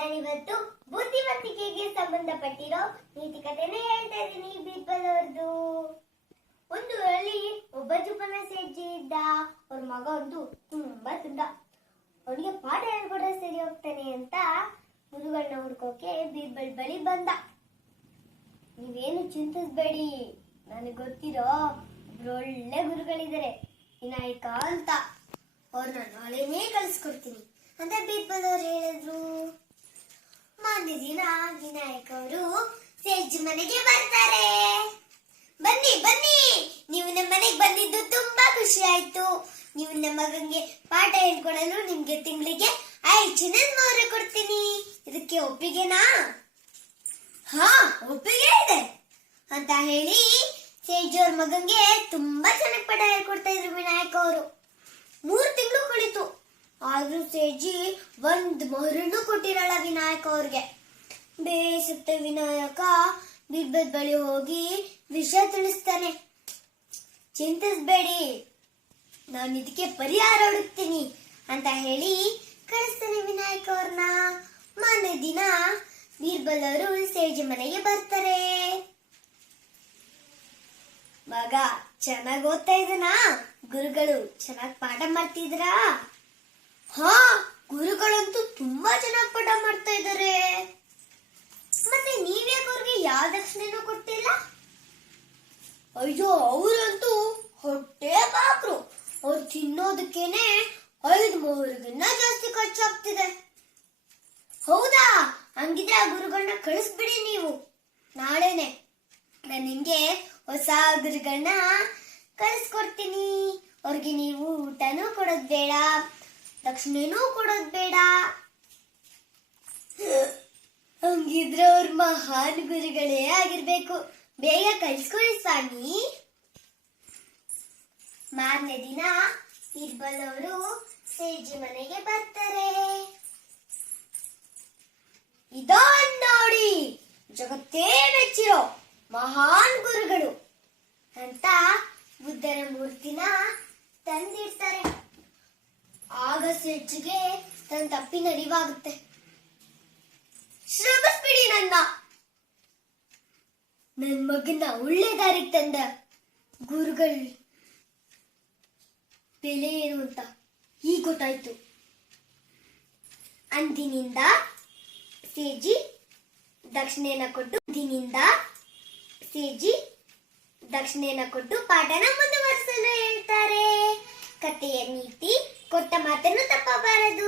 ನಾನಿವತ್ತು ಬುದ್ಧಿವಂತಿಕೆಗೆ ಸಂಬಂಧಪಟ್ಟಿರೋ ನೀತಿ ಕಥೆನ ಹೇಳ್ತಾ ಇದ್ದೀನಿ. ಬೀರ್ಬಲ್ ಅವ್ರದ್ದು. ಒಂದು ಊರಲ್ಲಿ ಒಬ್ಬ ಜುಬ್ಬನ ಸೇಠಿ ಇದ್ದ. ಅವ್ರ ಮಗ ಒಂದು ತುಂಬಾ ತುಂಡ. ಅವನಿಗೆ ಪಾಠ ಹೇಳ್ಕೊಟ್ರೆ ಸರಿ ಹೋಗ್ತಾನೆ ಅಂತ ಗುರುಗಳನ್ನ ಹುಡ್ಕೋಕೆ ಬೀರ್ಬಲ್ ಬಳಿ ಬಂದ. ನೀವೇನು ಚಿಂತಿಸ್ಬೇಡಿ, ನನಗೆ ಗೊತ್ತಿರೋ ಒಬ್ರು ಒಳ್ಳೆ ಗುರುಗಳಿದ್ದಾರೆ, ವಿನಾಯಕ ಅಂತ. ಅವ್ರನ್ನ ನಾಳೆನೇ ಕಳಿಸ್ಕೊಡ್ತೀನಿ ಅಂತ ಬೀರ್ಬಲ್ ಅವ್ರು ಹೇಳಿದ್ರು. ಮಾರನೇ ದಿನ ವಿನಾಯಕ ಅವರು ಸೇಠ್ ಮನೆಗೆ ಬರ್ತಾರೆ. ಬನ್ನಿ ಬನ್ನಿ, ನೀವು ನಮ್ಮ ಮನೆಗೆ ಬಂದಿದ್ದು ತುಂಬಾ ಖುಷಿ ಆಯ್ತು. ನೀವು ನಮ್ಮ ಮಗಂಗೆ ಪಾಠ ಹೇಳ್ಕೊಡಲು ನಿಮ್ಗೆ ತಿಂಗಳಿಗೆ 5 ಚಿನ್ನದ ಮೊಹರು ಕೊಡ್ತೀನಿ. ಇದಕ್ಕೆ ಒಪ್ಪಿಗೆನಾ? ಹಾ, ಒಪ್ಪಿಗೆ ಇದೆ ಅಂತ ಹೇಳಿ ಸೇಠ್ ಅವ್ರ ಮಗಂಗೆ ತುಂಬಾ ಚೆನ್ನಾಗಿ ಪಾಠ ಹೇಳ್ಕೊಡ್ತಾ ಇದ್ರು ವಿನಾಯಕ ಅವರು. 3 ತಿಂಗಳು ಕಳೀತು, ಆದ್ರೂ ಸೇಠಿ 1 ಮೊಹರನ್ನು ಕೊಟ್ಟಿರಲ್ಲ ವಿನಾಯಕ ಅವ್ರಿಗೆ. ಬೇಸುತ್ತೆ ವಿನಾಯಕ ಬೀರ್ಬಲ್ ಬಳಿ ಹೋಗಿ ವಿಷಯ ತಿಳಿಸ್ತಾನೆ. ಚಿಂತಿಸ್ಬೇಡಿ, ನಾನು ಇದಕ್ಕೆ ಪರಿಹಾರ ಹುಡುಕ್ತೀನಿ ಅಂತ ಹೇಳಿ ಕಳಿಸ್ತಾನೆ ವಿನಾಯಕ ಅವ್ರನ್ನ. ಮಾರನೇ ದಿನ ಬೀರ್ಬಲ್ ಅವರು ಸೇಠಿ ಮನೆಗೆ ಬರ್ತಾರೆ. ಮಗ ಚೆನ್ನಾಗಿ ಓದ್ತಾ ಇದ್ದಾನಾ? ಗುರುಗಳು ಚೆನ್ನಾಗಿ ಪಾಠ ಮಾಡ್ತಿದ್ರಾ? ಹಾ, ಗುರುಗಳಂತೂ ತುಂಬಾ ಚೆನ್ನಾಗಿ ಪಾಠ ಮಾಡ್ತಾ ಇದ್ದಾರೆ. ಮತ್ತೆ ನೀವ್ಯಾಕೆ ಅವ್ರಿಗೆ ಯಾವ ದಕ್ಷಿಣೆನೂ ಕೊಡ್ತಿಲ್ಲ? ಅಯ್ಯೋ, ಅವರಂತೂ ಹೊಟ್ಟೆ ಬಾಕ್ರು. ಅವ್ರು ತಿನ್ನೋದಕ್ಕೇನೆ 5 ಮೊಹರಿಗಿನ್ನ ಜಾಸ್ತಿ ಖರ್ಚಾಗ್ತಿದೆ. ಹೌದಾ? ಹಂಗಿದ್ರೆ ಆ ಗುರುಗಳನ್ನ ಕಳಿಸ್ಬಿಡಿ ನೀವು. ನಾಳೆನೆ ನಾನು ನಿಮ್ಗೆ ಹೊಸ ಗುರುಗಳನ್ನ ಕಳಿಸ್ಕೊಡ್ತೀನಿ. ಅವ್ರಿಗೆ ನೀವು ಊಟನೂ ಕೊಡೋದ್ ಬೇಡ, ದಕ್ಷಿಣೆನೂ ಕೊಡೋದ್ ಬೇಡ. ಹಂಗಿದ್ರೆ ಅವ್ರ ಮಹಾನ್ ಗುರುಗಳೇ ಆಗಿರ್ಬೇಕು. ಬೇಗ ಕಳಿಸ್ಕೊಡಿ ಸ್ವಾಮಿ. ಮಾರನೇ ದಿನ ಬೀರ್ಬಲ್ ಅವರು ಸೇಠಿ ಮನೆಗೆ ಬರ್ತಾರೆ. ಇದೋ ನೋಡಿ, ಜಗತ್ತೇ ಮೆಚ್ಚಿರೋ ಮಹಾನ್ ಗುರುಗಳು ಅಂತ ಬುದ್ಧರ ಮೂರ್ತಿನ ತಂದಿರ್ತಾರೆ. ಆಗ ಸೇಠಿಗೆ ತನ್ನ ತಪ್ಪಿನ ಅರಿವಾಗುತ್ತೆ. ಶ್ರಮಿಸ್ಬಿಡಿ, ನನ್ನ ಮಗನ ಒಳ್ಳೆ ದಾರಿಗೆ ತಂದ ಗುರುಗಳ ಬೆಲೆ ಏನು ಅಂತ ಈಗ ಗೊತ್ತಾಯ್ತು. ಅಂದಿನಿಂದ ಸೇಠಿ ದಕ್ಷಿಣೆನ ಕೊಟ್ಟು ಪಾಠನ ಮುಂದುವರಿಸಲು ಹೇಳ್ತಾರೆ. ಕಥೆಯ ನೀತಿ: ಕೊಟ್ಟ ಮಾತನ್ನು ತಪ್ಪಬಾರದು.